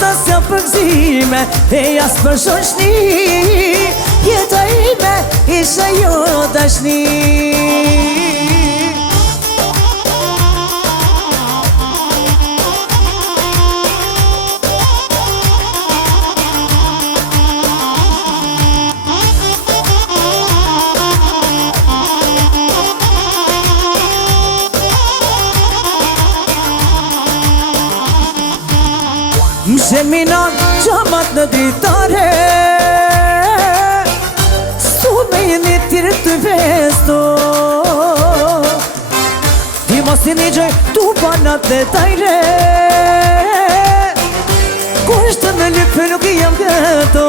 festa s'ja për gzime e jas për shoshni jeta ime isha jo dashni. Më sheminan qamat në ditare Su me jeni tjere të vesto Ti mos i një gjoj tu banat dhe tajre Kushtë me lypë nuk i jam këto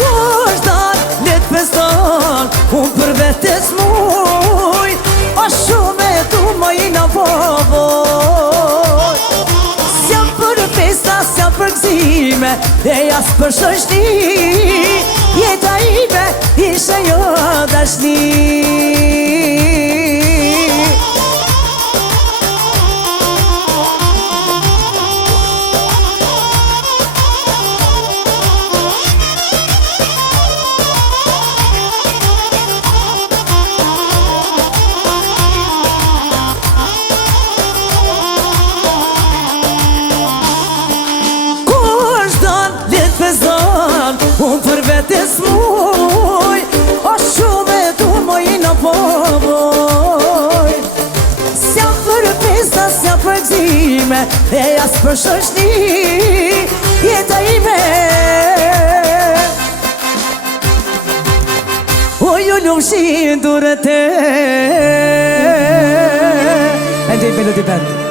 kushtan let pestan Unë për vetes muj A shume tu ma i në povoj S'jam për gzime e jas për shoshni jeta ime isha jo dashni. Unë për vetes muj O shume tu moj në povoj S'jam për pesta, s'jam për gzime e jas për shoshni jeta ime O ju lumshin durët e Ndjej Melody Band